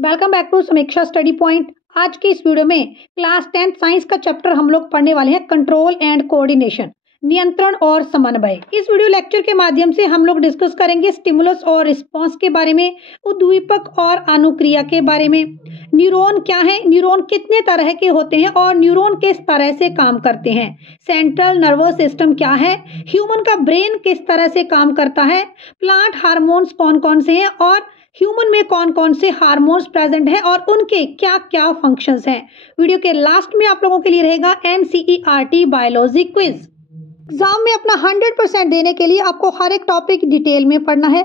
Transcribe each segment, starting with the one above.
Welcome back to समीक्षा study point. आज की इस वीडियो में क्लास 10th साइंस का चैप्टर हम लोग पढ़ने वाले हैं कंट्रोल एंड कोऑर्डिनेशन, नियंत्रण और समन्वय। इस वीडियो लेक्चर के माध्यम से हम लोग डिस्कस करेंगे स्टिमुलस और रिस्पांस के बारे में, उद्दीपक और अनुक्रिया के बारे में, न्यूरॉन क्या है, न्यूरॉन कितने तरह के होते हैं और न्यूरॉन किस तरह से काम करते हैं, सेंट्रल नर्वस सिस्टम क्या है, ह्यूमन का ब्रेन किस तरह से काम करता है, प्लांट हार्मोन्स कौन कौन से हैं और ह्यूमन में कौन कौन से हार्मोन्स प्रेजेंट हैं और उनके क्या क्या फंक्शंस हैं। वीडियो के लास्ट में आप लोगों के लिए रहेगा NCERT बायोलॉजी क्विज। एग्जाम में अपना 100% देने के लिए आपको हर एक टॉपिक डिटेल में पढ़ना है,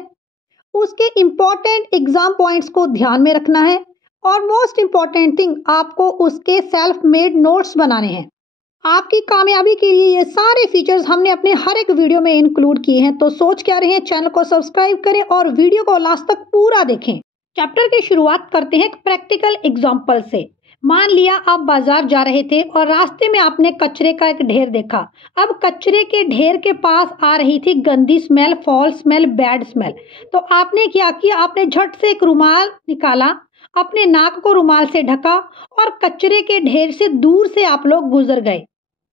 उसके इम्पोर्टेंट एग्जाम पॉइंट्स को ध्यान में रखना है और मोस्ट इम्पॉर्टेंट थिंग आपको उसके सेल्फ मेड नोट्स बनाने हैं। आपकी कामयाबी के लिए ये सारे फीचर्स हमने अपने हर एक वीडियो में इंक्लूड किए हैं, तो सोच क्या रहे हैं, चैनल को सब्सक्राइब करें और वीडियो को लास्ट तक पूरा देखें। चैप्टर की शुरुआत करते हैं एक प्रैक्टिकल एग्जांपल से। मान लिया आप बाजार जा रहे थे और रास्ते में आपने कचरे का एक ढेर देखा। अब कचरे के ढेर के पास आ रही थी गंदी smell, fall smell, bad smell. तो आपने क्या किया, आपने झट से एक रुमाल निकाला, अपने नाक को रुमाल से ढका और कचरे के ढेर से दूर से आप लोग गुजर गए।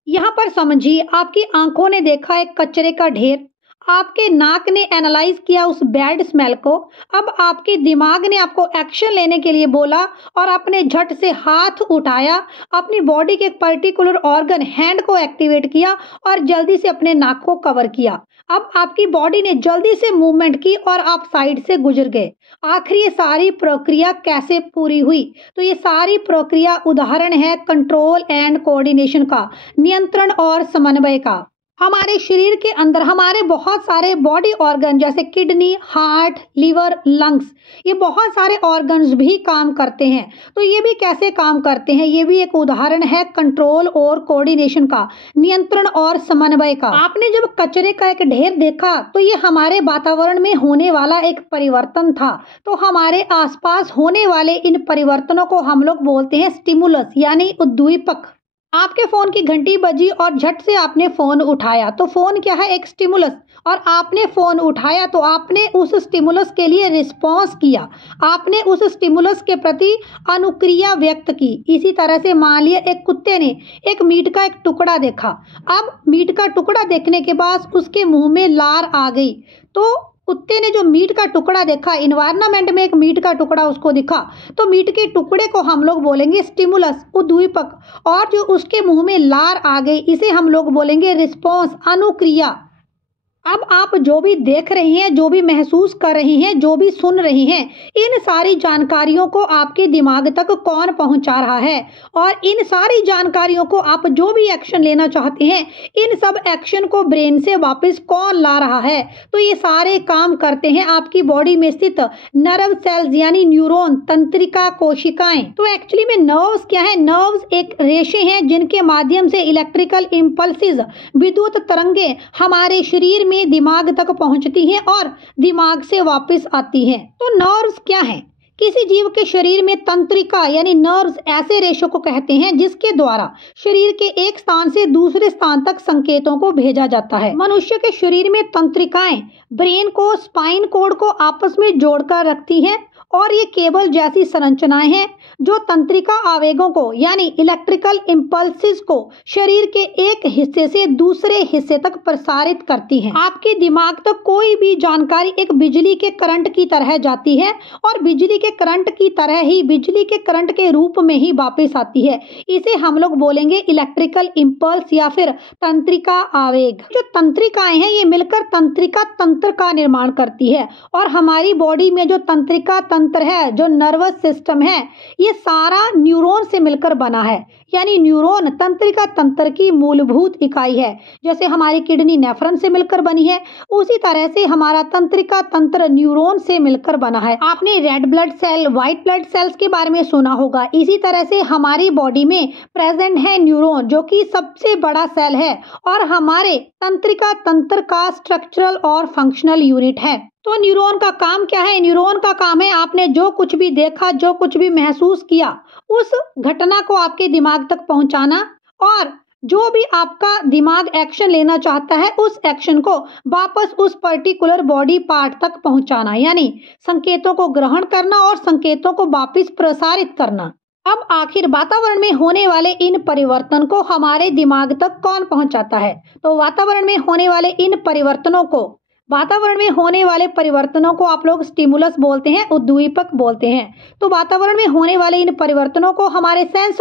यहाँ पर समझिए, आपकी आंखों ने देखा एक कचरे का ढेर, आपके नाक ने एनालाइज किया उस बैड स्मेल को, अब आपके दिमाग ने आपको एक्शन लेने के लिए बोला और आपने झट से हाथ उठाया, अपनी बॉडी के एक पर्टिकुलर ऑर्गन हैंड को एक्टिवेट किया और जल्दी से अपने नाक को कवर किया। अब आपकी बॉडी ने जल्दी से मूवमेंट की और आप साइड से गुजर गए। आखिर ये सारी प्रक्रिया कैसे पूरी हुई? तो ये सारी प्रक्रिया उदाहरण है कंट्रोल एंड कोऑर्डिनेशन का, नियंत्रण और समन्वय का। हमारे शरीर के अंदर हमारे बहुत सारे बॉडी ऑर्गन जैसे किडनी, हार्ट, लीवर, लंग्स, ये बहुत सारे ऑर्गन्स भी काम करते हैं। तो ये भी कैसे काम करते हैं, ये भी एक उदाहरण है कंट्रोल और कोऑर्डिनेशन का, नियंत्रण और समन्वय का। आपने जब कचरे का एक ढेर देखा तो ये हमारे वातावरण में होने वाला एक परिवर्तन था। तो हमारे आसपास होने वाले इन परिवर्तनों को हम लोग बोलते हैं स्टिमुलस यानी उद्दीपक। आपके फोन की घंटी बजी और झट से आपने फोन उठाया, तो फोन क्या है, एक स्टिमुलस, और आपने फोन उठाया तो आपने उस स्टिमुलस के लिए रिस्पॉन्स किया, आपने उस स्टिमुलस के प्रति अनुक्रिया व्यक्त की। इसी तरह से मान लिया एक कुत्ते ने एक मीट का एक टुकड़ा देखा। अब मीट का टुकड़ा देखने के बाद उसके मुंह में लार आ गई, तो कुत्ते ने जो मीट का टुकड़ा देखा, इन्वायरमेंट में एक मीट का टुकड़ा उसको दिखा, तो मीट के टुकड़े को हम लोग बोलेंगे स्टिमुलस, उद्दीपक, और जो उसके मुंह में लार आ गई इसे हम लोग बोलेंगे रिस्पॉन्स, अनुक्रिया। अब आप जो भी देख रहे हैं, जो भी महसूस कर रहे हैं, जो भी सुन रहे हैं, इन सारी जानकारियों को आपके दिमाग तक कौन पहुंचा रहा है और इन सारी जानकारियों को आप जो भी एक्शन लेना चाहते हैं, इन सब एक्शन को ब्रेन से वापस कौन ला रहा है? तो ये सारे काम करते हैं आपकी बॉडी में स्थित नर्व सेल्स यानी न्यूरॉन, तंत्रिका कोशिकाएं। तो एक्चुअली में नर्व्स क्या है? नर्व्स एक रेशे हैं जिनके माध्यम से इलेक्ट्रिकल इम्पल्सिस, विद्युत तरंगे हमारे शरीर में दिमाग तक पहुंचती हैं और दिमाग से वापस आती हैं। तो नर्व्स क्या हैं? किसी जीव के शरीर में तंत्रिका यानी नर्व्स ऐसे रेशों को कहते हैं जिसके द्वारा शरीर के एक स्थान से दूसरे स्थान तक संकेतों को भेजा जाता है। मनुष्य के शरीर में तंत्रिकाएं ब्रेन को, स्पाइन कोड को आपस में जोड़कर रखती हैं और ये केबल जैसी संरचनाएं हैं जो तंत्रिका आवेगों को यानी इलेक्ट्रिकल इम्पल्सिस को शरीर के एक हिस्से से दूसरे हिस्से तक प्रसारित करती हैं। आपके दिमाग तक कोई भी जानकारी एक बिजली के करंट की तरह जाती है और बिजली के करंट की तरह ही बिजली के करंट के रूप में ही वापस आती है। इसे हम लोग बोलेंगे इलेक्ट्रिकल इम्पल्स या फिर तंत्रिका आवेग। जो तंत्रिकाएं हैं ये मिलकर तंत्रिका तंत्र का निर्माण करती है और हमारी बॉडी में जो तंत्रिका तंत्र है, जो नर्वस सिस्टम है, ये सारा न्यूरॉन से मिलकर बना है। यानी न्यूरॉन तंत्रिका तंत्र की मूलभूत इकाई है। जैसे हमारी किडनी नेफ्रॉन से मिलकर बनी है, उसी तरह से हमारा तंत्रिका तंत्र न्यूरॉन से मिलकर बना है। आपने red blood cell, white blood cells के बारे में सुना होगा। इसी तरह से हमारी बॉडी में प्रेजेंट है न्यूरॉन, जो कि सबसे बड़ा सेल है और हमारे तंत्रिका तंत्र का स्ट्रक्चरल और फंक्शनल यूनिट है। तो न्यूरॉन का काम क्या है? न्यूरॉन का काम है आपने जो कुछ भी देखा, जो कुछ भी महसूस किया, उस घटना को आपके दिमाग तक पहुंचाना और जो भी आपका दिमाग एक्शन लेना चाहता है उस एक्शन को वापस उस पर्टिकुलर बॉडी पार्ट तक पहुंचाना, यानी संकेतों को ग्रहण करना और संकेतों को वापस प्रसारित करना। अब आखिर वातावरण में होने वाले इन परिवर्तन को हमारे दिमाग तक कौन पहुंचाता है? तो वातावरण में होने वाले आप लोग स्टिमुलस बोलते हैं, उद्दीपक बोलते हैं। तो वातावरण में होने वाले इन परिवर्तनों को हमारे 5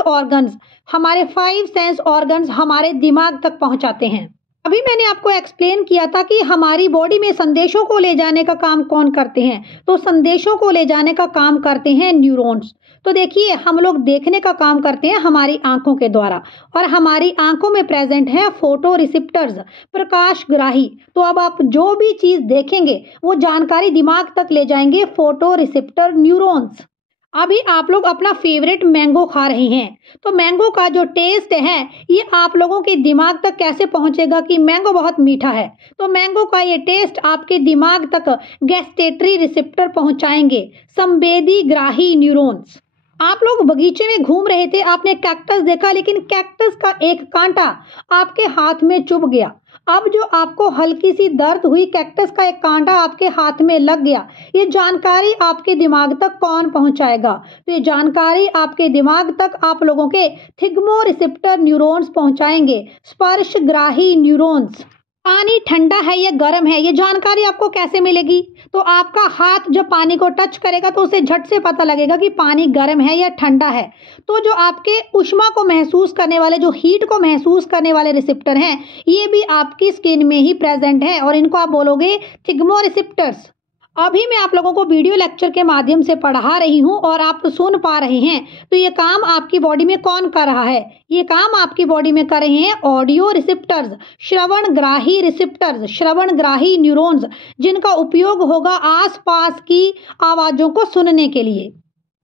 सेंस ऑर्गन्स हमारे दिमाग तक पहुंचाते हैं। अभी मैंने आपको एक्सप्लेन किया था कि हमारी बॉडी में संदेशों को ले जाने का काम कौन करते हैं? तो संदेशों को ले जाने का काम करते हैं न्यूरॉन्स। तो देखिए, हम लोग देखने का काम करते हैं हमारी आंखों के द्वारा, और हमारी आंखों में प्रेजेंट है फोटो रिसेप्टर्स, प्रकाशग्राही। तो अब आप जो भी चीज देखेंगे वो जानकारी दिमाग तक ले जाएंगे फोटो रिसेप्टर न्यूरॉन्स। अभी आप लोग अपना फेवरेट मैंगो खा रहे हैं, तो मैंगो का जो टेस्ट है ये आप लोगों के दिमाग तक कैसे पहुंचेगा कि मैंगो बहुत मीठा है? तो मैंगो का ये टेस्ट आपके दिमाग तक गैस्टेटरी रिसेप्टर पहुंचाएंगे, संवेदी ग्राही न्यूरॉन्स। आप लोग बगीचे में घूम रहे थे, आपने कैक्टस देखा, लेकिन कैक्टस का एक कांटा आपके हाथ में चुभ गया। अब जो आपको हल्की सी दर्द हुई, कैक्टस का एक कांटा आपके हाथ में लग गया, ये जानकारी आपके दिमाग तक कौन पहुंचाएगा? तो ये जानकारी आपके दिमाग तक आप लोगों के थिग्मोरिसेप्टर न्यूरॉन्स पहुंचाएंगे, स्पर्शग्राही न्यूरॉन्स। पानी ठंडा है या गर्म है, ये जानकारी आपको कैसे मिलेगी? तो आपका हाथ जब पानी को टच करेगा तो उसे झट से पता लगेगा कि पानी गर्म है या ठंडा है। तो जो आपके ऊष्मा को महसूस करने वाले, जो हीट को महसूस करने वाले रिसेप्टर हैं, ये भी आपकी स्किन में ही प्रेजेंट है, और इनको आप बोलोगे थिग्मोरिसेप्टर्स। अभी मैं आप लोगों को वीडियो लेक्चर के माध्यम से पढ़ा रही हूँ और आप सुन पा रहे हैं। तो ये काम आपकी बॉडी में कौन कर रहा है? ये काम आपकी बॉडी में कर रहे हैं ऑडियो रिसेप्टर्स, श्रवणग्राही रिसेप्टर्स, श्रवणग्राही न्यूरॉन्स, जिनका उपयोग होगा आसपास की आवाज़ों को सुनने के लिए।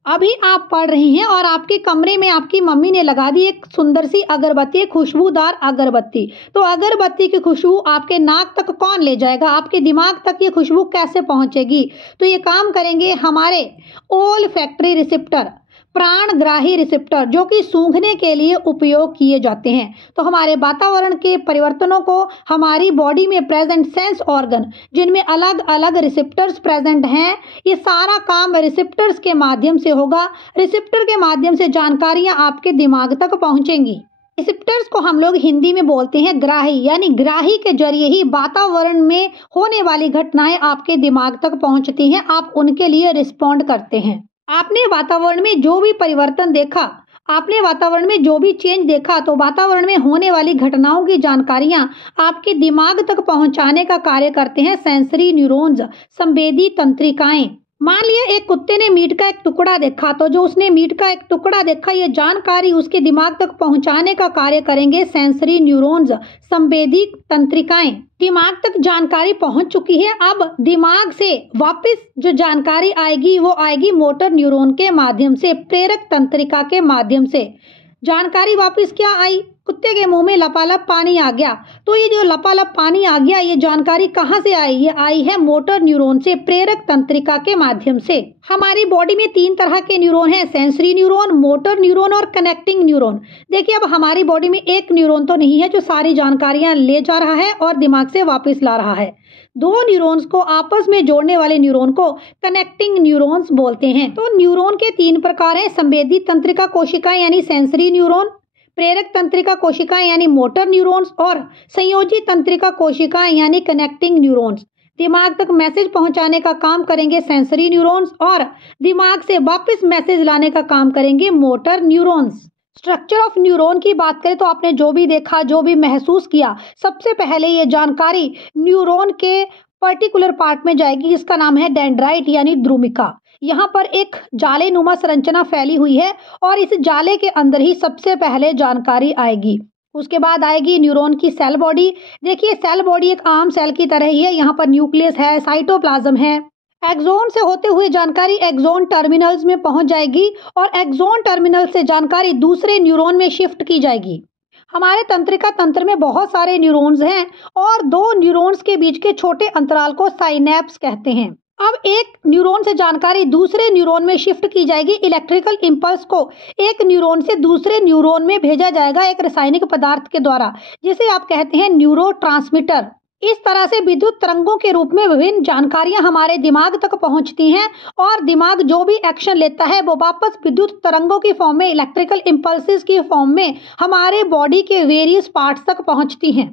अभी आप पढ़ रही हैं और आपके कमरे में आपकी मम्मी ने लगा दी एक सुंदर सी अगरबत्ती, खुशबूदार अगरबत्ती। तो अगरबत्ती की खुशबू आपके नाक तक कौन ले जाएगा? आपके दिमाग तक ये खुशबू कैसे पहुंचेगी? तो ये काम करेंगे हमारे ओल्फैक्टरी रिसेप्टर, प्राणग्राही रिसेप्टर, जो कि सूंघने के लिए उपयोग किए जाते हैं। तो हमारे वातावरण के परिवर्तनों को हमारी बॉडी में प्रेजेंट सेंस ऑर्गन, जिनमें अलग अलग रिसेप्टर्स प्रेजेंट हैं, ये सारा काम रिसेप्टर्स के माध्यम से होगा। रिसेप्टर के माध्यम से जानकारियां आपके दिमाग तक पहुंचेंगी। रिसेप्टर्स को हम लोग हिंदी में बोलते हैं ग्राही, यानी ग्राही के जरिए ही वातावरण में होने वाली घटनाएं आपके दिमाग तक पहुंचती हैं, आप उनके लिए रिस्पॉन्ड करते हैं। आपने वातावरण में जो भी परिवर्तन देखा, आपने वातावरण में जो भी चेंज देखा, तो वातावरण में होने वाली घटनाओं की जानकारियां आपके दिमाग तक पहुंचाने का कार्य करते हैं सेंसरी न्यूरॉन्स, संवेदी तंत्रिकाएं। मान लिया एक कुत्ते ने मीट का एक टुकड़ा देखा, तो जो उसने मीट का एक टुकड़ा देखा, ये जानकारी उसके दिमाग तक पहुंचाने का कार्य करेंगे सेंसरी न्यूरॉन्स, संवेदी तंत्रिकाएं। दिमाग तक जानकारी पहुंच चुकी है, अब दिमाग से वापस जो जानकारी आएगी वो आएगी मोटर न्यूरॉन के माध्यम से, प्रेरक तंत्रिका के माध्यम से। जानकारी वापस क्या आई? कुत्ते के मुंह में लपालप पानी आ गया। तो ये जो लपालप पानी आ गया, ये जानकारी कहाँ से आई? ये आई है मोटर न्यूरॉन से, प्रेरक तंत्रिका के माध्यम से। हमारी बॉडी में 3 तरह के न्यूरॉन हैं, सेंसरी न्यूरॉन, मोटर न्यूरॉन और कनेक्टिंग न्यूरॉन। देखिए, अब हमारी बॉडी में एक न्यूरॉन तो नहीं है जो सारी जानकारियां ले जा रहा है और दिमाग से वापस ला रहा है। 2 न्यूरॉन्स को आपस में जोड़ने वाले न्यूरॉन को कनेक्टिंग न्यूरॉन्स बोलते हैं। तो न्यूरॉन के 3 प्रकार हैं, संवेदी तंत्रिका कोशिकाएं यानी सेंसरी न्यूरॉन, प्रेरक तंत्रिका कोशिकाएं यानी मोटर न्यूरॉन्स, और संयोजी तंत्रिका कोशिकाएं यानी कनेक्टिंग न्यूरॉन्स। दिमाग तक मैसेज पहुंचाने का काम करेंगे सेंसरी न्यूरॉन्स और दिमाग से वापस मैसेज लाने का काम करेंगे motor neurons. Structure of neuron की बात करें तो आपने जो भी देखा, जो भी महसूस किया, सबसे पहले ये जानकारी न्यूरॉन के पर्टिकुलर पार्ट में जाएगी जिसका नाम है डेंड्राइट यानी द्रुमिका। यहाँ पर एक जाले नुमा संरचना फैली हुई है और इस जाले के अंदर ही सबसे पहले जानकारी आएगी। उसके बाद आएगी न्यूरॉन की सेल बॉडी। देखिए, सेल बॉडी एक आम सेल की तरह ही है। यहाँ पर न्यूक्लियस है, साइटोप्लाज्म है। एक्सोन से होते हुए जानकारी एक्सोन टर्मिनल्स में पहुंच जाएगी और एक्सोन टर्मिनल से जानकारी दूसरे न्यूरॉन में शिफ्ट की जाएगी। हमारे तंत्रिका तंत्र में बहुत सारे न्यूरॉन्स हैं और 2 न्यूरॉन्स के बीच के छोटे अंतराल को साइनेप्स कहते हैं। अब एक न्यूरॉन से जानकारी दूसरे न्यूरॉन में शिफ्ट की जाएगी। इलेक्ट्रिकल इंपल्स को एक न्यूरॉन से दूसरे न्यूरॉन में भेजा जाएगा एक रासायनिक पदार्थ के द्वारा, जिसे आप कहते हैं न्यूरोट्रांसमीटर। इस तरह से विद्युत तरंगों के रूप में विभिन्न जानकारियां हमारे दिमाग तक पहुंचती हैं और दिमाग जो भी एक्शन लेता है वो वापस विद्युत तरंगों की फॉर्म में, इलेक्ट्रिकल इंपल्सेस की फॉर्म में हमारे बॉडी के वेरियस पार्ट्स तक पहुंचती हैं।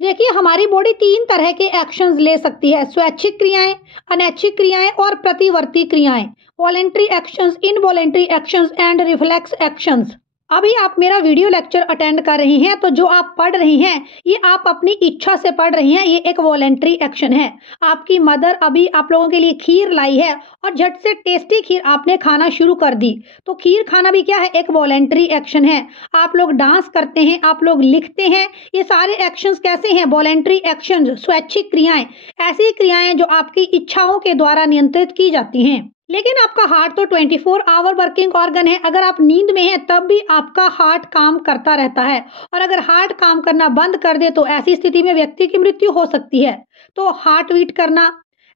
देखिए, हमारी बॉडी 3 तरह के एक्शंस ले सकती है: स्वैच्छिक क्रियाएं, अनैच्छिक क्रियाएं और प्रतिवर्ती क्रियाएं। Voluntary actions, involuntary actions and reflex actions. अभी आप मेरा वीडियो लेक्चर अटेंड कर रही हैं, तो जो आप पढ़ रही हैं ये आप अपनी इच्छा से पढ़ रही हैं, ये एक वॉलेंट्री एक्शन है। आपकी मदर अभी आप लोगों के लिए खीर लाई है और झट से टेस्टी खीर आपने खाना शुरू कर दी, तो खीर खाना भी क्या है, एक वॉलेंट्री एक्शन है। आप लोग डांस करते हैं, आप लोग लिखते हैं, ये सारे एक्शंस कैसे हैं, वॉलेंट्री एक्शंस, स्वैच्छिक क्रियाएं। ऐसी क्रियाएं जो आपकी इच्छाओं के द्वारा नियंत्रित की जाती हैं। लेकिन आपका हार्ट तो 24 आवर वर्किंग ऑर्गन है। अगर आप नींद में हैं तब भी आपका हार्ट काम करता रहता है, और अगर हार्ट काम करना बंद कर दे तो ऐसी स्थिति में व्यक्ति की मृत्यु हो सकती है। तो हार्ट बीट करना,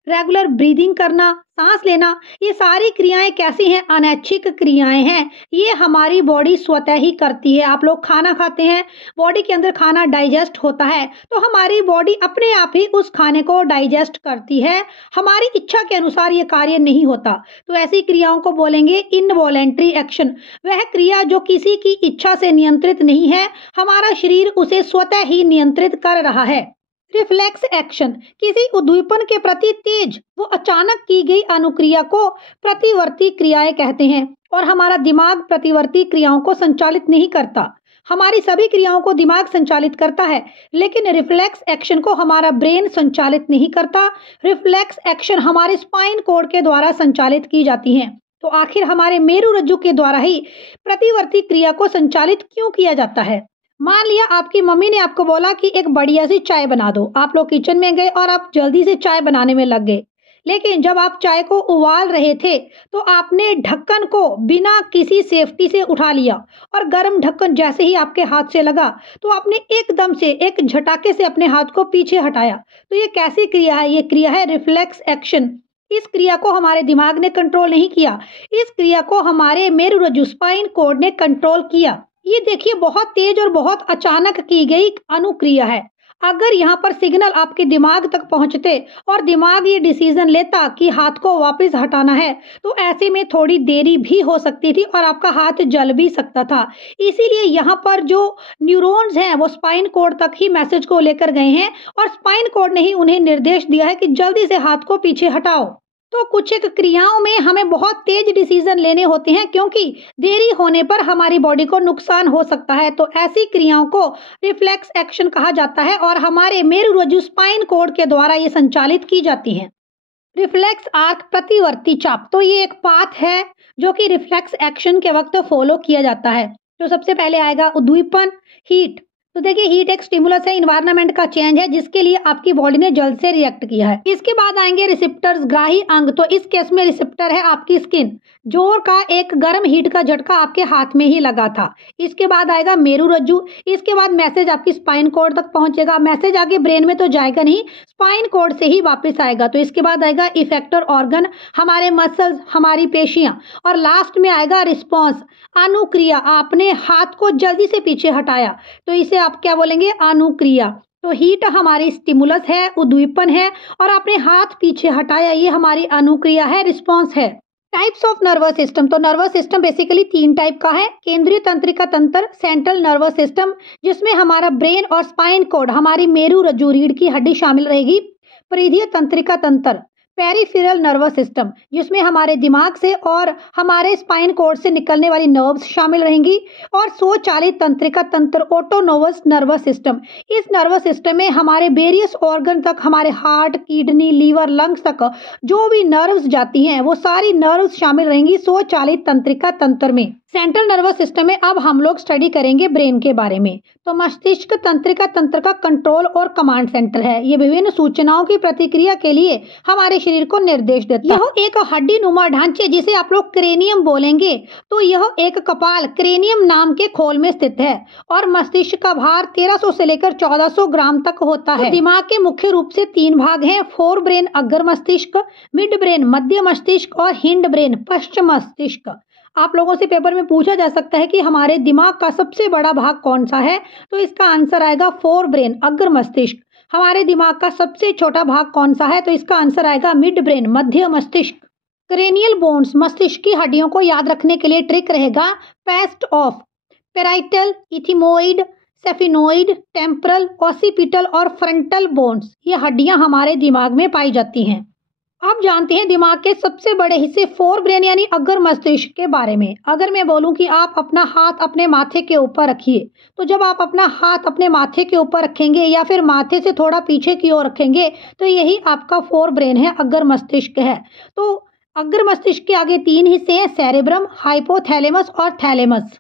रेगुलर ब्रीदिंग करना, सांस लेना, ये सारी क्रियाएं कैसी हैं, अनैच्छिक क्रियाएं हैं। ये हमारी बॉडी स्वतः ही करती है। आप लोग खाना खाते हैं, बॉडी के अंदर खाना डाइजेस्ट होता है, तो हमारी बॉडी अपने आप ही उस खाने को डाइजेस्ट करती है। हमारी इच्छा के अनुसार ये कार्य नहीं होता, तो ऐसी क्रियाओं को बोलेंगे इनवॉलेंट्री एक्शन। वह क्रिया जो किसी की इच्छा से नियंत्रित नहीं है, हमारा शरीर उसे स्वतः ही नियंत्रित कर रहा है। रिफ्लेक्स एक्शन, किसी उद्दीपन के प्रति तेज वो अचानक की गई अनुक्रिया को प्रतिवर्ती क्रियाएं कहते हैं, और हमारा दिमाग प्रतिवर्ती क्रियाओं को संचालित नहीं करता। हमारी सभी क्रियाओं को दिमाग संचालित करता है, लेकिन रिफ्लेक्स एक्शन को हमारा ब्रेन संचालित नहीं करता। रिफ्लेक्स एक्शन हमारे स्पाइन कोड के द्वारा संचालित की जाती हैं। तो आखिर हमारे मेरुरज्जु के द्वारा ही प्रतिवर्ती क्रिया को संचालित क्यों किया जाता है? मान लिया आपकी मम्मी ने आपको बोला कि एक बढ़िया सी चाय बना दो। आप लोग किचन में गए और आप जल्दी से चाय बनाने में लग गए, लेकिन जब आप चाय को उबाल रहे थे तो आपने ढक्कन को बिना किसी सेफ्टी से उठा लिया, और गर्म ढक्कन जैसे ही आपके हाथ से लगा तो आपने एकदम से एक झटाके से अपने हाथ को पीछे हटाया। तो ये कैसी क्रिया है? ये क्रिया है रिफ्लेक्स एक्शन। इस क्रिया को हमारे दिमाग ने कंट्रोल नहीं किया, इस क्रिया को हमारे मेरुरज्जु स्पाइन कोड ने कंट्रोल किया। ये देखिए, बहुत तेज और बहुत अचानक की गई अनुक्रिया है। अगर यहाँ पर सिग्नल आपके दिमाग तक पहुंचते और दिमाग ये डिसीजन लेता कि हाथ को वापस हटाना है, तो ऐसे में थोड़ी देरी भी हो सकती थी और आपका हाथ जल भी सकता था। इसीलिए यहाँ पर जो न्यूरॉन्स हैं वो स्पाइन कोड तक ही मैसेज को लेकर गए हैं, और स्पाइन कोड ने ही उन्हें निर्देश दिया है कि जल्दी से हाथ को पीछे हटाओ। तो कुछ एक क्रियाओं में हमें बहुत तेज डिसीजन लेने होते हैं, क्योंकि देरी होने पर हमारी बॉडी को नुकसान हो सकता है। तो ऐसी क्रियाओं को रिफ्लेक्स एक्शन कहा जाता है, और हमारे मेरुरज्जु स्पाइन कोड के द्वारा ये संचालित की जाती हैं। रिफ्लेक्स आर्क, प्रतिवर्ती चाप, तो ये एक पाथ है जो कि रिफ्लेक्स एक्शन के वक्त फॉलो किया जाता है। तो सबसे पहले आएगा उद्दीपन, हीट। तो देखिए, हीट एक स्टिमुलस है, इन्वायरमेंट का चेंज है जिसके लिए आपकी बॉडी ने जल्द से रिएक्ट किया है। इसके बाद आएंगे रिसेप्टर्स, ग्राही अंग। तो इस केस में रिसेप्टर है आपकी स्किन। जोर का एक गर्म हीट का झटका आपके हाथ में ही लगा था। इसके बाद आएगा मेरुरज्जु। इसके बाद मैसेज आपकी स्पाइन कोड तक पहुंचेगा। मैसेज आगे ब्रेन में तो जाएगा नहीं, स्पाइन कोड से ही वापस आएगा। तो इसके बाद आएगा इफेक्टर ऑर्गन, हमारे मसल्स, हमारी पेशियां, और लास्ट में आएगा रिस्पॉन्स, अनुक्रिया। आपने हाथ को जल्दी से पीछे हटाया, तो इसे आप क्या बोलेंगे? अनुक्रिया। तो हीट हमारी स्टिमुलस है, उद्दीपन है, और आपने हाथ पीछे हटाया, ये हमारी अनुक्रिया है, रिस्पॉन्स है। Types of nervous system. तो नर्वस सिस्टम बेसिकली 3 टाइप का है। केंद्रीय तंत्रिका तंत्र, सेंट्रल नर्वस सिस्टम, जिसमें हमारा ब्रेन और स्पाइन कोड, हमारी मेरुरज्जु रीढ़ की हड्डी शामिल रहेगी। परिधीय तंत्रिका तंत्र, पेरिफेरल नर्वस सिस्टम, जिसमें हमारे दिमाग से और हमारे स्पाइन कोड से निकलने वाली नर्व्स शामिल रहेंगी। और स्वचालित तंत्रिका तंत्र, ऑटोनोमस नर्वस सिस्टम। इस नर्वस सिस्टम में हमारे वेरियस ऑर्गन तक, हमारे हार्ट, किडनी, लीवर, लंग्स तक जो भी नर्व्स जाती हैं वो सारी नर्व्स शामिल रहेंगी स्वचालित तंत्रिका तंत्र में। सेंट्रल नर्वस सिस्टम में अब हम लोग स्टडी करेंगे ब्रेन के बारे में। तो मस्तिष्क तंत्रिका तंत्र का कंट्रोल और कमांड सेंटर है। ये विभिन्न सूचनाओं की प्रतिक्रिया के लिए हमारे शरीर को निर्देश देता है। यह एक हड्डी नुमा ढांचे जिसे आप लोग क्रेनियम बोलेंगे। तो यह एक कपाल क्रेनियम नाम के खोल में स्थित है और मस्तिष्क का भार 1300 से लेकर 1400 ग्राम तक होता है। तो दिमाग के मुख्य रूप से 3 भाग हैं, फोर ब्रेन अग्र मस्तिष्क, मिड ब्रेन मध्य मस्तिष्क और हिंड ब्रेन पश्च मस्तिष्क। आप लोगों से पेपर में पूछा जा सकता है कि हमारे दिमाग का सबसे बड़ा भाग कौन सा है, तो इसका आंसर आएगा फोर ब्रेन अग्र मस्तिष्क। हमारे दिमाग का सबसे छोटा भाग कौन सा है, तो इसका आंसर आएगा मिड ब्रेन मध्य मस्तिष्क। क्रेनियल बोन्स मस्तिष्क की हड्डियों को याद रखने के लिए ट्रिक रहेगा fest of parietal, ethmoid, sphenoid, temporal, occipital और फ्रंटल बोन्स। ये हड्डियां हमारे दिमाग में पाई जाती हैं। आप जानते हैं दिमाग के सबसे बड़े हिस्से फोर ब्रेन यानी अग्र मस्तिष्क के बारे में। अगर मैं बोलूं कि आप अपना हाथ अपने माथे के ऊपर रखिए, तो जब आप अपना हाथ अपने माथे के ऊपर रखेंगे या फिर माथे से थोड़ा पीछे की ओर रखेंगे, तो यही आपका फोर ब्रेन है, अग्र मस्तिष्क है। तो अग्र मस्तिष्क के आगे 3 हिस्से हैं, सेरेब्रम, हाइपोथैलेमस और थैलेमस।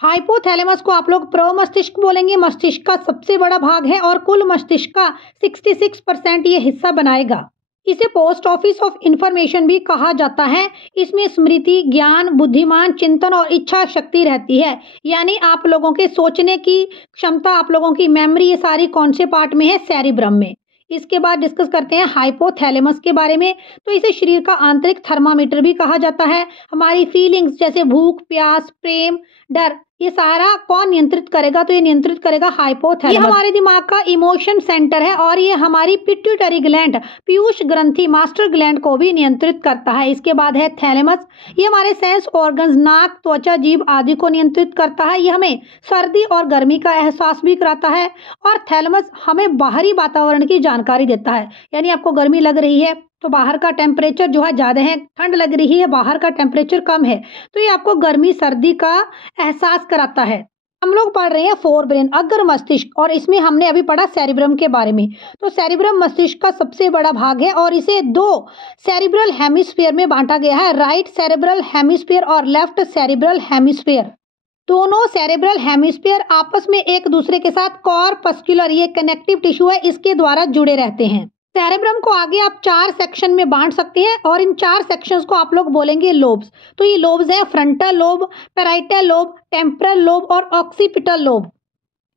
हाइपोथैलेमस को आप लोग प्रमस्तिष्क बोलेंगे। मस्तिष्क का सबसे बड़ा भाग है और कुल मस्तिष्क का 66% ये हिस्सा बनाएगा। इसे पोस्ट ऑफिस ऑफ इंफॉर्मेशन भी कहा जाता है। इसमें स्मृति, ज्ञान, बुद्धिमान, चिंतन और इच्छा शक्ति रहती है। यानी आप लोगों के सोचने की क्षमता, आप लोगों की मेमोरी, ये सारी कौन से पार्ट में है, सेरिब्रम में। इसके बाद डिस्कस करते हैं हाइपोथैलेमस के बारे में। तो इसे शरीर का आंतरिक थर्मामीटर भी कहा जाता है। हमारी फीलिंग्स जैसे भूख, प्यास, प्रेम, डर, ये सारा कौन नियंत्रित करेगा, तो ये नियंत्रित करेगा हाइपोथैलेमस। ये हमारे दिमाग का इमोशन सेंटर है और ये हमारी पिट्यूटरी ग्लैंड, पीयूष ग्रंथि, मास्टर ग्लैंड को भी नियंत्रित करता है। इसके बाद है थैलेमस। ये हमारे सेंस ऑर्गन्स, नाक, त्वचा, जीभ आदि को नियंत्रित करता है। ये हमें सर्दी और गर्मी का एहसास भी कराता है। और थैलेमस हमें बाहरी वातावरण की जानकारी देता है। यानी आपको गर्मी लग रही है तो बाहर का टेम्परेचर जो है ज़्यादा है, ठंड लग रही है बाहर का टेम्परेचर कम है, तो ये आपको गर्मी सर्दी का एहसास कराता है। हम लोग पढ़ रहे हैं फोर ब्रेन अग्र मस्तिष्क और इसमें हमने अभी पढ़ा सेरिब्रम के बारे में। तो सेरिब्रम मस्तिष्क का सबसे बड़ा भाग है और इसे 2 सेरिब्रल हेमिस्फीयर में बांटा गया है, राइट सेरिब्रल हेमिस्फीयर और लेफ्ट सेरिब्रल हेमिस्फीयर। दोनों सेरेब्रल हेमिस्फीयर आपस में एक दूसरे के साथ कॉर्पस्कुलर, ये कनेक्टिव टिश्यू है, इसके द्वारा जुड़े रहते हैं। सेरेब्रम को आगे आप 4 सेक्शन में बांट सकते हैं और इन 4 सेक्शंस को आप लोग बोलेंगे लोब्स। तो ये लोब्स हैं frontal lobe, parietal lobe, temporal lobe और ऑक्सीपिटल लोब।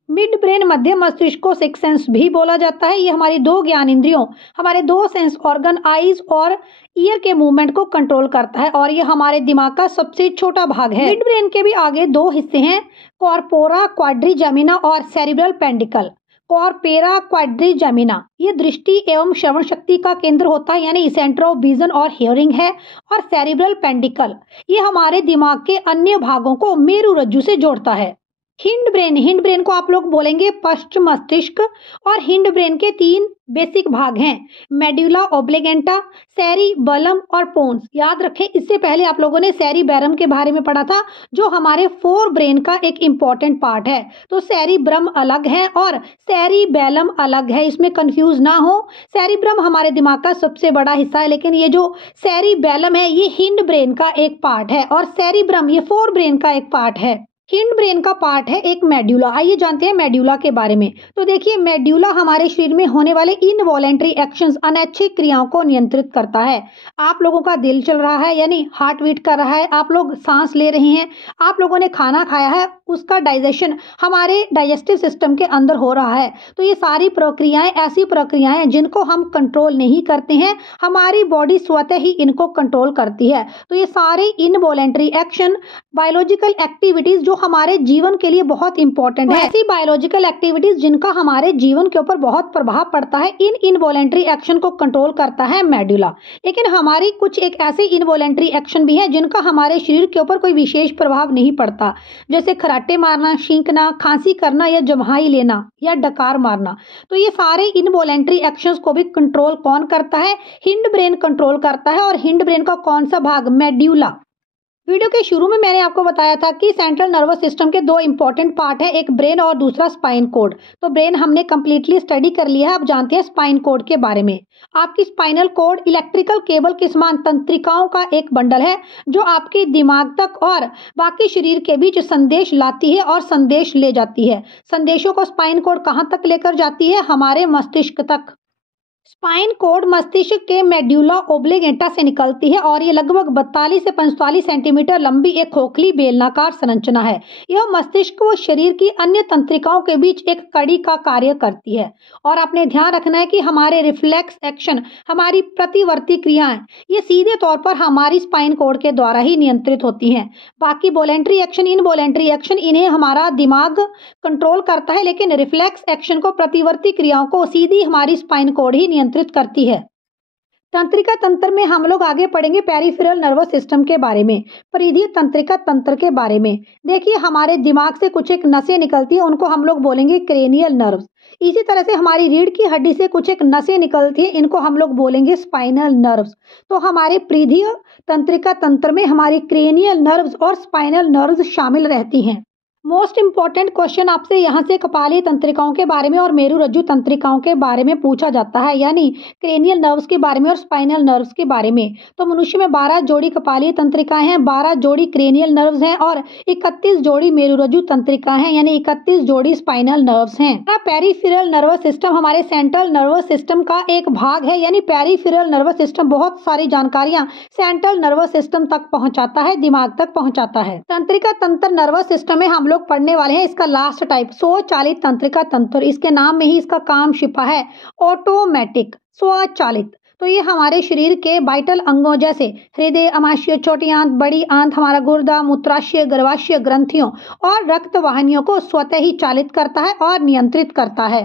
मिड ब्रेन मध्य मस्तिष्क को सिक्स सेंस भी बोला जाता है। ये हमारी 2 ज्ञान इंद्रियों, हमारे 2 सेंस ऑर्गन आईज और ईयर के मूवमेंट को कंट्रोल करता है और ये हमारे दिमाग का सबसे छोटा भाग है। मिड ब्रेन के भी आगे 2 हिस्से हैं, कॉर्पोरा क्वाड्रिजेमिना और सेरिब्रल पेंडिकल। कॉर्पोरा क्वाड्रिजेमिना ये दृष्टि एवं श्रवण शक्ति का केंद्र होता है, यानी सेंटर ऑफ विजन और हियरिंग है। और सेरिब्रल पेंडिकल ये हमारे दिमाग के अन्य भागों को मेरु रज्जु से जोड़ता है। हिंड ब्रेन को आप लोग बोलेंगे पश्च मस्तिष्क और हिंड ब्रेन के 3 बेसिक भाग हैं, मेडुला ओब्लिगेंटा, सेरिबैलम और पोन्स। याद रखें, इससे पहले आप लोगों ने सेरिबैलम के बारे में पढ़ा था, जो हमारे फोर ब्रेन का एक इम्पॉर्टेंट पार्ट है। तो सेरिब्रम अलग है और सेरिबैलम अलग है, इसमें कंफ्यूज ना हो। सेरिब्रम हमारे दिमाग का सबसे बड़ा हिस्सा है, लेकिन ये जो सेरिबैलम है ये हिंड ब्रेन का एक पार्ट है और सेरिब्रम ये फोर ब्रेन का एक पार्ट है। हिंड ब्रेन का पार्ट है एक मेड्यूला। आइए जानते हैं मेड्यूला के बारे में। तो देखिए, मेड्यूला हमारे शरीर में होने वाले इनवॉलेंट्री एक्शंस, अनैच्छिक क्रियाओं को नियंत्रित करता है। आप लोगों का दिल चल रहा है यानी हार्ट बीट कर रहा है, आप लोग सांस ले रहे हैं, आप लोगों ने खाना खाया है, उसका डाइजेशन हमारे डाइजेस्टिव सिस्टम के अंदर हो रहा है। तो ये सारी प्रक्रियाएं ऐसी प्रक्रियाएं हैं जिनको हम कंट्रोल नहीं करते हैं, हमारी बॉडी स्वतः ही इनको कंट्रोल करती है। तो ये सारे इनवॉलेंट्री एक्शन, बायोलॉजिकल एक्टिविटीज जो हमारे जीवन के लिए बहुत इंपॉर्टेंट है, ऐसी बायोलॉजिकल एक्टिविटीज जिनका हमारे जीवन के ऊपर बहुत प्रभाव पड़ता है, इन इनवॉलेंट्री एक्शन को कंट्रोल करता है मेडुला। लेकिन हमारी कुछ एक ऐसे इनवॉलेंट्री एक्शन भी है जिनका हमारे शरीर के ऊपर कोई विशेष प्रभाव नहीं पड़ता, जैसे खराटे मारना, छींकना, खांसी करना या जम्हाई लेना या डकार मारना। तो ये सारे इनवॉलेंट्री एक्शंस को भी कंट्रोल कौन करता है? हिंड ब्रेन कंट्रोल करता है। और हिंड ब्रेन का कौन सा भाग? मेड्यूला। वीडियो के शुरू में मैंने आपको बताया था कि सेंट्रल नर्वस सिस्टम के दो इंपॉर्टेंट पार्ट है, एक ब्रेन और दूसरा स्पाइन कोड। तो ब्रेन हमने कंप्लीटली स्टडी कर लिया है, अब जानते हैं स्पाइन कोड के बारे में। आपकी स्पाइनल कोड इलेक्ट्रिकल केबल के समान तंत्रिकाओं का एक बंडल है जो आपके दिमाग तक और बाकी शरीर के बीच संदेश लाती है और संदेश ले जाती है। संदेशों को स्पाइन कोड कहाँ तक लेकर जाती है? हमारे मस्तिष्क तक। स्पाइन कोड मस्तिष्क के मेड्यूला ओब्लिगेटा से निकलती है और ये लगभग 42 से 45 सेंटीमीटर लंबी एक खोखली बेलनाकार संरचना है। यह मस्तिष्क व शरीर की अन्य तंत्रिकाओं के बीच एक कड़ी का कार्य करती है। और आपने ध्यान रखना है कि हमारे रिफ्लेक्स एक्शन, हमारी प्रतिवर्ती क्रियाएं, ये सीधे तौर पर हमारी स्पाइन कोड के द्वारा ही नियंत्रित होती हैं। बाकी वॉलेंट्री एक्शन, इनवॉलेंट्री एक्शन, इन्हें हमारा दिमाग कंट्रोल करता है, लेकिन रिफ्लेक्स एक्शन को, प्रतिवर्ती क्रियाओं को सीधी हमारी स्पाइन कोड ही नियंत्रित करती है। तंत्रिका तंत्र में हम लोग आगे पढ़ेंगे पेरिफेरल नर्वस सिस्टम के बारे में, परिधीय तंत्रिका तंत्र के बारे में। देखिए, हमारे दिमाग से कुछ एक नसें निकलती है, उनको हम लोग बोलेंगे क्रेनियल नर्व्स। इसी तरह से हमारी रीढ़ की हड्डी से कुछ एक नसें निकलती है, इनको हम लोग बोलेंगे स्पाइनल नर्व्स। तो हमारे परिधीय तंत्रिका तंत्र में हमारी क्रेनियल नर्व्स और स्पाइनल नर्व्स शामिल रहती हैं। मोस्ट इंपॉर्टेंट क्वेश्चन आपसे यहाँ से कपालीय तंत्रिकाओं के बारे में और मेरुरज्जु तंत्रिकाओं के बारे में पूछा जाता है, यानी क्रेनियल नर्व्स के बारे में और स्पाइनल नर्व्स के बारे में। तो मनुष्य में 12 जोड़ी कपालीय तंत्रिकाएं हैं, 12 जोड़ी क्रेनियल नर्व्स हैं और 31 जोड़ी मेरुरज्जु तंत्रिकाएं हैं, यानी 31 जोड़ी स्पाइनल नर्व्स हैं। पेरिफेरल नर्वस सिस्टम हमारे सेंट्रल नर्वस सिस्टम का एक भाग है, यानी पेरिफेरल नर्वस सिस्टम बहुत सारी जानकारियां सेंट्रल नर्वस सिस्टम तक पहुंचाता है, दिमाग तक पहुंचाता है। तंत्रिका तंत्र नर्वस सिस्टम में हम लोग पढ़ने वाले हैं इसका लास्ट टाइप, स्वचालित तंत्रिका तंत्र। इसके नाम में ही इसका काम छिपा है, ऑटोमेटिक, स्वचालित। तो ये हमारे शरीर के वाइटल अंगों जैसे हृदय, अमाशय, छोटी आंत, बड़ी आंत, हमारा गुर्दा, मूत्राशय, गर्भाशय ग्रंथियों और रक्त वाहिनियों को स्वतः ही चालित करता है और नियंत्रित करता है।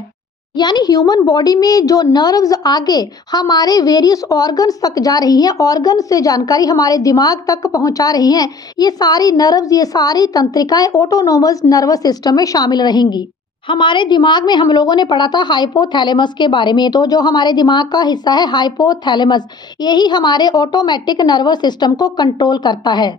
यानी ह्यूमन बॉडी में जो नर्व्स आगे हमारे वेरियस ऑर्गन्स तक जा रही हैं, ऑर्गन से जानकारी हमारे दिमाग तक पहुंचा रही हैं, ये सारी नर्व्स, ये सारी तंत्रिकाएं ऑटोनोमस नर्वस सिस्टम में शामिल रहेंगी। हमारे दिमाग में हम लोगों ने पढ़ा था हाइपोथैलेमस के बारे में। तो जो हमारे दिमाग का हिस्सा है हाइपोथैलेमस, यही हमारे ऑटोमेटिक नर्वस सिस्टम को कंट्रोल करता है।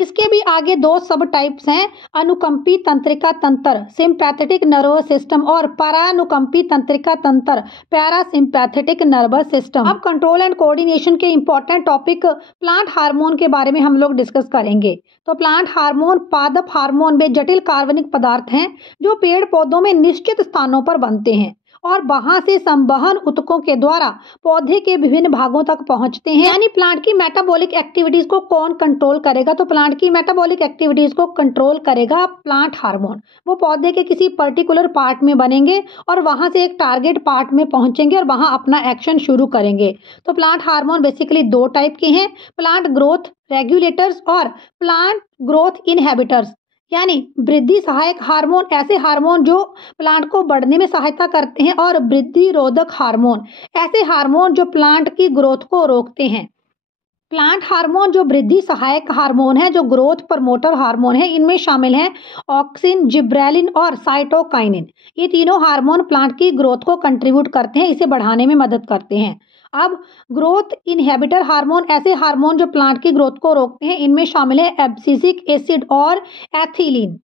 इसके भी आगे 2 सब टाइप्स हैं, अनुकंपी तंत्रिका तंत्र सिंपैथेटिक नर्वस सिस्टम और परानुकंपी तंत्रिका तंत्र पैरासिम्पैथेटिक नर्वस सिस्टम। अब कंट्रोल एंड कोऑर्डिनेशन के इंपॉर्टेंट टॉपिक प्लांट हार्मोन के बारे में हम लोग डिस्कस करेंगे। तो प्लांट हार्मोन पादप हार्मोन में जटिल कार्बनिक पदार्थ हैं जो पेड़ पौधों में निश्चित स्थानों पर बनते हैं और वहां से संवहन ऊतकों के द्वारा पौधे के विभिन्न भागों तक पहुंचते हैं। यानी प्लांट की मेटाबॉलिक एक्टिविटीज को कौन कंट्रोल करेगा? तो प्लांट की मेटाबॉलिक एक्टिविटीज को कंट्रोल करेगा प्लांट हार्मोन। वो पौधे के किसी पर्टिकुलर पार्ट में बनेंगे और वहां से एक टारगेट पार्ट में पहुंचेंगे और वहां अपना एक्शन शुरू करेंगे। तो प्लांट हार्मोन बेसिकली 2 टाइप के हैं, प्लांट ग्रोथ रेगुलेटर्स और प्लांट ग्रोथ इनहिबिटर्स। यानी वृद्धि सहायक हार्मोन ऐसे हार्मोन जो प्लांट को बढ़ने में सहायता करते हैं, और वृद्धि रोधक हार्मोन ऐसे हार्मोन जो प्लांट की ग्रोथ को रोकते हैं। प्लांट हार्मोन जो वृद्धि सहायक हार्मोन है, जो ग्रोथ प्रमोटर हार्मोन है, इनमें शामिल हैं ऑक्सिन, जिब्रेलिन और साइटोकाइनिन। ये तीनों हार्मोन प्लांट की ग्रोथ को कंट्रीब्यूट करते हैं, इसे बढ़ाने में मदद करते हैं। अब ग्रोथ इनहिबिटर हार्मोन ऐसे हार्मोन जो प्लांट की ग्रोथ को रोकते हैं, इनमें शामिल है एब्सिसिक एसिड और एथिलीन।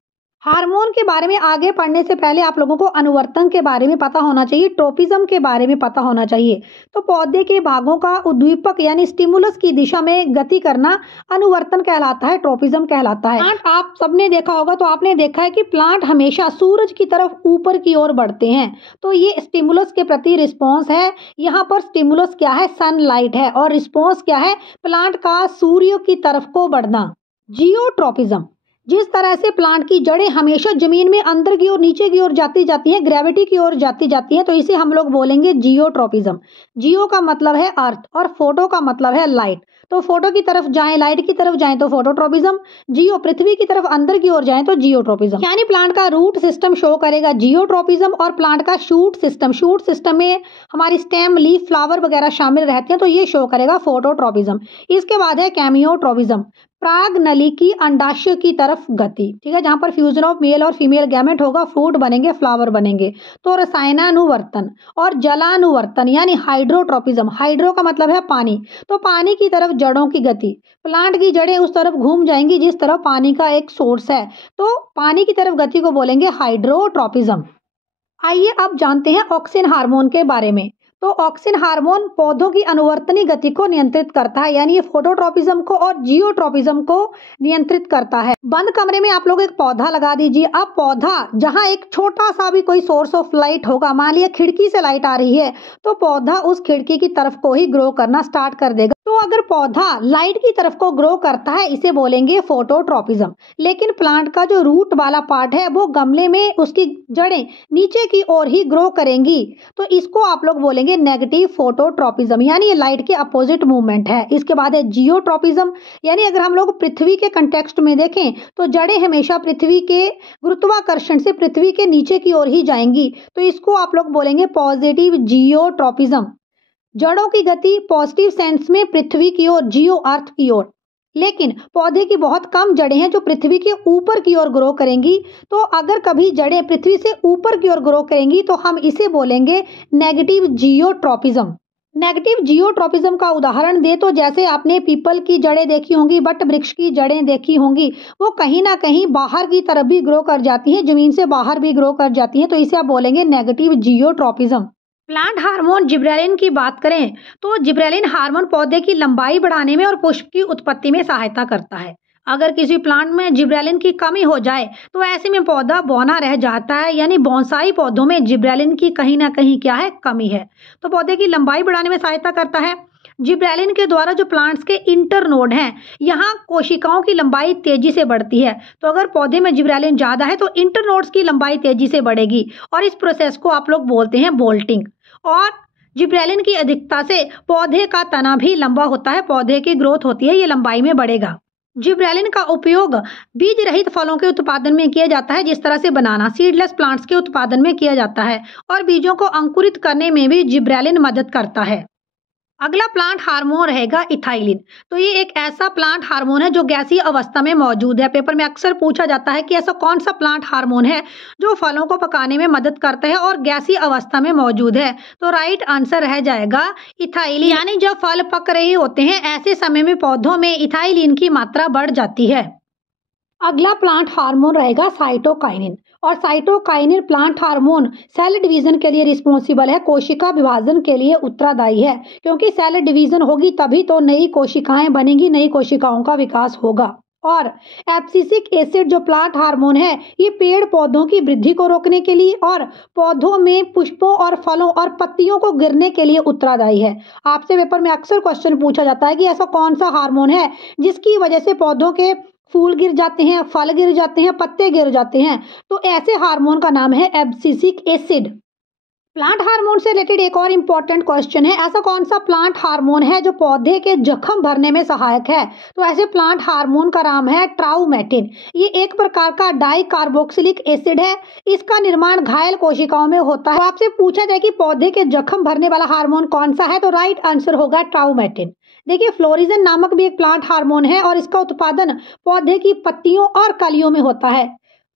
हार्मोन के बारे में आगे पढ़ने से पहले आप लोगों को अनुवर्तन के बारे में पता होना चाहिए, ट्रोपिज्म के बारे में पता होना चाहिए। तो पौधे के भागों का उद्दीपक यानी स्टिमुलस की दिशा में गति करना अनुवर्तन कहलाता है, ट्रोपिज्म कहलाता है। प्लांट आप सबने देखा होगा, तो आपने देखा है कि प्लांट हमेशा सूरज की तरफ ऊपर की ओर बढ़ते हैं। तो ये स्टिमुलस के प्रति रिस्पॉन्स है। यहाँ पर स्टिमुलस क्या है? सनलाइट है, और रिस्पॉन्स क्या है? प्लांट का सूर्य की तरफ को बढ़ना, जियोट्रोपिज्म। जिस तरह से प्लांट की जड़ें हमेशा जमीन में अंदर की ओर, नीचे की ओर जाती हैं, ग्रेविटी की ओर जाती हैं, तो इसे हम लोग बोलेंगे जियोट्रोपिज्म। जियो का मतलब है अर्थ और फोटो का मतलब है लाइट। तो फोटो की तरफ जाएं, लाइट की तरफ जाएं तो फोटोट्रोपिज्म, जियो पृथ्वी की तरफ अंदर की ओर जाएं तो जियोट्रोपिज्म। यानी प्लांट का रूट सिस्टम शो करेगा जियोट्रोपिज्म, और प्लांट का शूट सिस्टम में हमारी स्टेम, लीफ, फ्लावर वगैरह शामिल रहते हैं, तो ये शो करेगा फोटोट्रोपिज्म। इसके बाद है कैमियोट्रोपिज्म। प्राग नली की अंडाशय की तरफ गति, ठीक है, जहां पर फ्यूजन ऑफ मेल और फीमेल गैमेट होगा, फ्रूट बनेंगे, फ्लावर बनेंगे। तो रसायनानुवर्तन और जलानुवर्तन यानी हाइड्रोट्रोपिज्म, हाइड्रो का मतलब है पानी, तो पानी की तरफ जड़ों की गति, प्लांट की जड़ें उस तरफ घूम जाएंगी जिस तरफ पानी का एक सोर्स है, तो पानी की तरफ गति को बोलेंगे हाइड्रोट्रोपिज्म। आइए अब जानते हैं ऑक्सिन हार्मोन के बारे में। तो ऑक्सिन हार्मोन पौधों की अनुवर्तनी गति को नियंत्रित करता है, यानी ये फोटोट्रोपिज्म को और जियोट्रोपिज्म को नियंत्रित करता है। बंद कमरे में आप लोग एक पौधा लगा दीजिए। अब पौधा जहां एक छोटा सा भी कोई सोर्स ऑफ लाइट होगा, मान लिया खिड़की से लाइट आ रही है, तो पौधा उस खिड़की की तरफ को ही ग्रो करना स्टार्ट कर देगा। तो अगर पौधा लाइट की तरफ को ग्रो करता है, इसे बोलेंगे फोटोट्रोपिज्म। लेकिन प्लांट का जो रूट वाला पार्ट है वो गमले में उसकी जड़ें नीचे की ओर ही ग्रो करेंगी, तो इसको आप लोग बोलेंगे नेगेटिव फोटोट्रोपिज्म, यानी ये लाइट के अपोजिट मूवमेंट है। इसके बाद है जियोट्रोपिज्म, यानी अगर हम लोग पृथ्वी के कंटेक्स्ट में देखें तो जड़ें हमेशा पृथ्वी के गुरुत्वाकर्षण से पृथ्वी के नीचे की ओर ही जाएंगी, तो इसको आप लोग बोलेंगे पॉजिटिव जियोट्रोपिज्म। जड़ों की गति पॉजिटिव सेंस में पृथ्वी की ओर, जियो अर्थ की ओर। लेकिन पौधे की बहुत कम जड़ें हैं जो पृथ्वी के ऊपर की ओर ग्रो करेंगी, तो अगर कभी जड़ें पृथ्वी से ऊपर की ओर ग्रो करेंगी तो हम इसे बोलेंगे नेगेटिव जियोट्रोपिज्म। नेगेटिव जियोट्रोपिज्म का उदाहरण दे तो जैसे आपने पीपल की जड़ें देखी होंगी, बट वृक्ष की जड़ें देखी होंगी, वो कहीं ना कहीं बाहर की तरफ भी ग्रो कर जाती हैं, जमीन से बाहर भी ग्रो कर जाती हैं, तो इसे आप बोलेंगे negative geotropism. Plant hormone gibberellin की बात करें तो जिब्रेलिन हार्मोन पौधे की लंबाई बढ़ाने में और पुष्प की उत्पत्ति में सहायता करता है। अगर किसी प्लांट में जिब्रेलिन की कमी हो जाए तो ऐसे में पौधा बौना रह जाता है, यानी बोनसाई पौधों में जिब्रेलिन की कहीं ना कहीं क्या है, कमी है, तो पौधे की लंबाई बढ़ाने में सहायता करता है। जिब्रेलिन के द्वारा जो प्लांट्स के इंटरनोड हैं, यहाँ कोशिकाओं की लंबाई तेजी से बढ़ती है, तो अगर पौधे में जिब्रेलिन ज्यादा है तो इंटरनोड्स की लंबाई तेजी से बढ़ेगी और इस प्रोसेस को आप लोग बोलते हैं बोल्टिंग। और जिब्रेलिन की अधिकता से पौधे का तना भी लंबा होता है, पौधे की ग्रोथ होती है, ये लंबाई में बढ़ेगा। जिब्रेलिन का उपयोग बीज रहित फलों के उत्पादन में किया जाता है, जिस तरह से बनाना सीडलेस प्लांट्स के उत्पादन में किया जाता है, और बीजों को अंकुरित करने में भी जिब्रेलिन मदद करता है। अगला प्लांट हार्मोन रहेगा इथाइलिन। तो ये एक ऐसा प्लांट हार्मोन है जो गैसीय अवस्था में मौजूद है। पेपर में अक्सर पूछा जाता है कि ऐसा कौन सा प्लांट हार्मोन है जो फलों को पकाने में मदद करता है और गैसीय अवस्था में मौजूद है, तो राइट आंसर रह जाएगा इथाइलिन। यानी जब फल पक रहे होते हैं ऐसे समय में पौधों में इथाइलिन की मात्रा बढ़ जाती है। अगला प्लांट हार्मोन रहेगा साइटोकाइनिन, और cytokinin plant hormone cell division के लिए रिस्पॉन्सिबल है, कोशिका विभाजन के लिए उत्तरदायी है, क्योंकि सेल डिवीजन होगी तभी तो नई कोशिकाएं बनेंगी, नई कोशिकाओं का विकास होगा। और एब्सिसिक एसिड जो प्लांट हार्मोन है, ये पेड़ पौधों की वृद्धि को रोकने के लिए और पौधों में पुष्पों और फलों और पत्तियों को गिरने के लिए उत्तरदायी है। आपसे पेपर में अक्सर क्वेश्चन पूछा जाता है कि ऐसा कौन सा हार्मोन है जिसकी वजह से पौधों के फूल गिर जाते हैं, फल गिर जाते हैं, पत्ते गिर जाते हैं, तो ऐसे हार्मोन का नाम है एब्सिसिक एसिड। प्लांट हार्मोन से रिलेटेड एक और इम्पॉर्टेंट क्वेश्चन है, ऐसा कौन सा प्लांट हार्मोन है जो पौधे के जख्म भरने में सहायक है, तो ऐसे प्लांट हार्मोन का नाम है ट्राउमेटिन। ये एक प्रकार का डाई कार्बोक्सिलिक एसिड है, इसका निर्माण घायल कोशिकाओं में होता है। तो आपसे पूछा जाए कि पौधे के जख्म भरने वाला हार्मोन कौन सा है, तो राइट आंसर होगा ट्राउमेटिन। देखिए फ्लोरिजन नामक भी एक प्लांट हार्मोन है और इसका उत्पादन पौधे की पत्तियों और कलियों में होता है।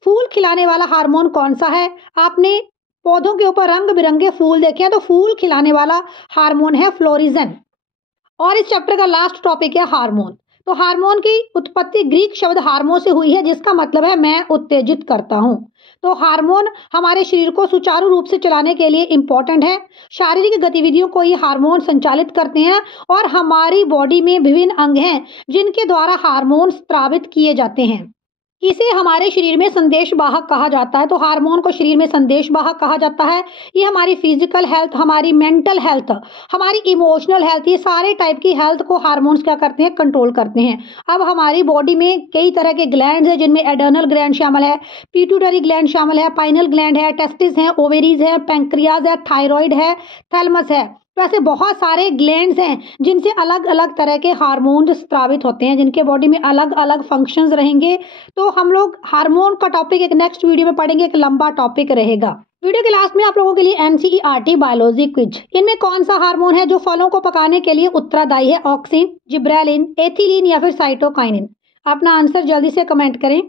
फूल खिलाने वाला हार्मोन कौन सा है, आपने पौधों के ऊपर रंग बिरंगे फूल देखे हैं, तो फूल खिलाने वाला हार्मोन है फ्लोरिजन। और इस चैप्टर का लास्ट टॉपिक है हार्मोन। तो हार्मोन की उत्पत्ति ग्रीक शब्द हार्मो से हुई है, जिसका मतलब है मैं उत्तेजित करता हूँ। तो हार्मोन हमारे शरीर को सुचारू रूप से चलाने के लिए इम्पोर्टेंट है। शारीरिक गतिविधियों को ये हार्मोन संचालित करते हैं और हमारी बॉडी में विभिन्न अंग हैं जिनके द्वारा हार्मोन स्रावित किए जाते हैं। इसे हमारे शरीर में संदेश वाहक कहा जाता है। तो हार्मोन को शरीर में संदेश वाहक कहा जाता है। ये हमारी फिजिकल हेल्थ, हमारी मेंटल हेल्थ, हमारी इमोशनल हेल्थ, ये सारे टाइप की हेल्थ को हार्मोन्स क्या करते हैं, कंट्रोल करते हैं। अब हमारी बॉडी में कई तरह के ग्लैंड्स हैं, जिनमें एडर्नल ग्लैंड शामिल है, पिट्यूटरी ग्लैंड शामिल है, पाइनल ग्लैंड है, टेस्टिस है, ओवेरीज है, पैंक्रियाज है, थायराइड है, थैलमस है। तो ऐसे बहुत सारे ग्लैंड्स हैं जिनसे अलग अलग तरह के हार्मोन स्रावित होते हैं, जिनके बॉडी में अलग अलग फंक्शंस रहेंगे। तो हम लोग हार्मोन का टॉपिक एक नेक्स्ट वीडियो में पढ़ेंगे, एक लंबा टॉपिक रहेगा। वीडियो के लास्ट में आप लोगों के लिए एनसीईआरटी बायोलॉजी क्विज। इनमें कौन सा हार्मोन है जो फलों को पकाने के लिए उत्तरदायी है, ऑक्सिन, जिब्रेलिन, एथिलीन या फिर साइटोकाइनिन। अपना आंसर जल्दी से कमेंट करें।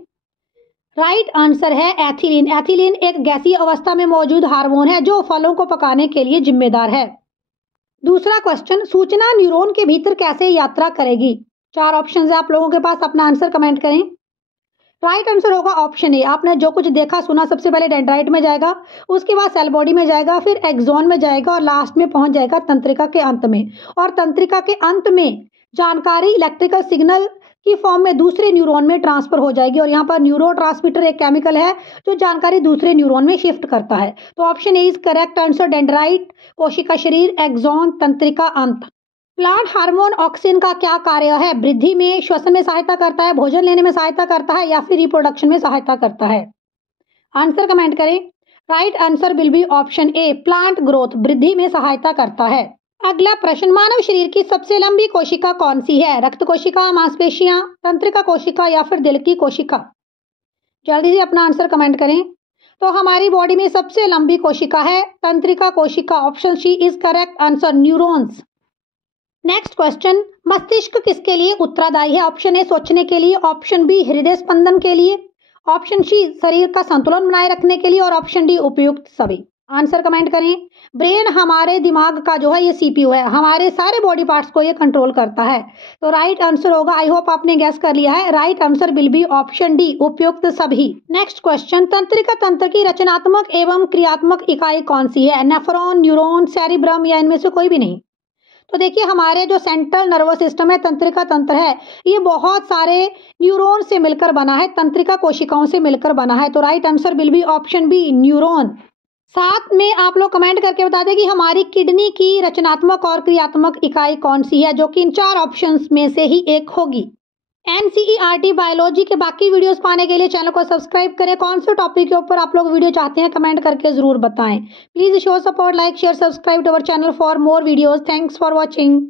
राइट आंसर है एथिलीन। एथिलीन एक गैसीय अवस्था में मौजूद हार्मोन है जो फलों को पकाने के लिए जिम्मेदार है। दूसरा क्वेश्चन, सूचना न्यूरॉन के भीतर कैसे यात्रा करेगी? 4 ऑप्शन है आप लोगों के पास, अपना आंसर कमेंट करें। राइट आंसर होगा ऑप्शन ए। आपने जो कुछ देखा सुना सबसे पहले डेंड्राइट में जाएगा, उसके बाद सेल बॉडी में जाएगा, फिर एक्सॉन में जाएगा और लास्ट में पहुंच जाएगा तंत्रिका के अंत में। और तंत्रिका के अंत में जानकारी इलेक्ट्रिकल सिग्नल की फॉर्म में दूसरे न्यूरॉन में ट्रांसफर हो जाएगी और यहाँ पर न्यूरोट्रांसमीटर एक केमिकल है जो जानकारी दूसरे न्यूरॉन में शिफ्ट करता है। तो option A is correct answer. Dendrite, कोशिका शरीर, एक्सॉन, तंत्रिका, अंत। प्लांट हार्मोन ऑक्सिन का क्या कार्य है? वृद्धि में, श्वसन में सहायता करता है, भोजन लेने में सहायता करता है या फिर रिप्रोडक्शन में सहायता करता है? आंसर कमेंट करें। Right answer will be option A, plant growth, वृद्धि में सहायता करता है। अगला प्रश्न, मानव शरीर की सबसे लंबी कोशिका कौन सी है? रक्त कोशिका, मांसपेशियां, तंत्रिका कोशिका या फिर दिल की कोशिका? जल्दी से अपना आंसर कमेंट करें। तो हमारी बॉडी में सबसे लंबी कोशिका है तंत्रिका कोशिका। Option C is correct answer, neurons. Next question, मस्तिष्क किसके लिए उत्तरदायी है? ऑप्शन ए सोचने के लिए, ऑप्शन बी हृदय स्पंदन के लिए, ऑप्शन सी शरीर का संतुलन बनाए रखने के लिए और ऑप्शन डी उपयुक्त सभी। आंसर कमेंट करें। ब्रेन हमारे दिमाग का जो है ये सीपीयू है, हमारे सारे बॉडी पार्ट्स को ये कंट्रोल करता है। तो राइट आंसर होगा, आई होप आपने गैस कर लिया है, right answer will be option D, उपयुक्त सभी। नेक्स्ट क्वेश्चन, तंत्रिका तंत्र की रचनात्मक एवं क्रियात्मक इकाई कौन सी है? नेफ्रॉन, न्यूरॉन, सेरिब्रम या इनमें से कोई भी नहीं? तो देखिए हमारे जो सेंट्रल नर्वस सिस्टम है, तंत्रिका तंत्र है, ये बहुत सारे न्यूरॉन से मिलकर बना है, तंत्रिका कोशिकाओं से मिलकर बना है। तो right answer will be option B, neuron. साथ में आप लोग कमेंट करके बता दें कि हमारी किडनी की रचनात्मक और क्रियात्मक इकाई कौन सी है, जो कि इन 4 ऑप्शंस में से ही एक होगी। एनसीईआरटी बायोलॉजी के बाकी वीडियोस पाने के लिए चैनल को सब्सक्राइब करें। कौन से टॉपिक के ऊपर आप लोग वीडियो चाहते हैं कमेंट करके जरूर बताएं। Please show support, like, share, subscribe to our channel for more videos. Thanks for watching.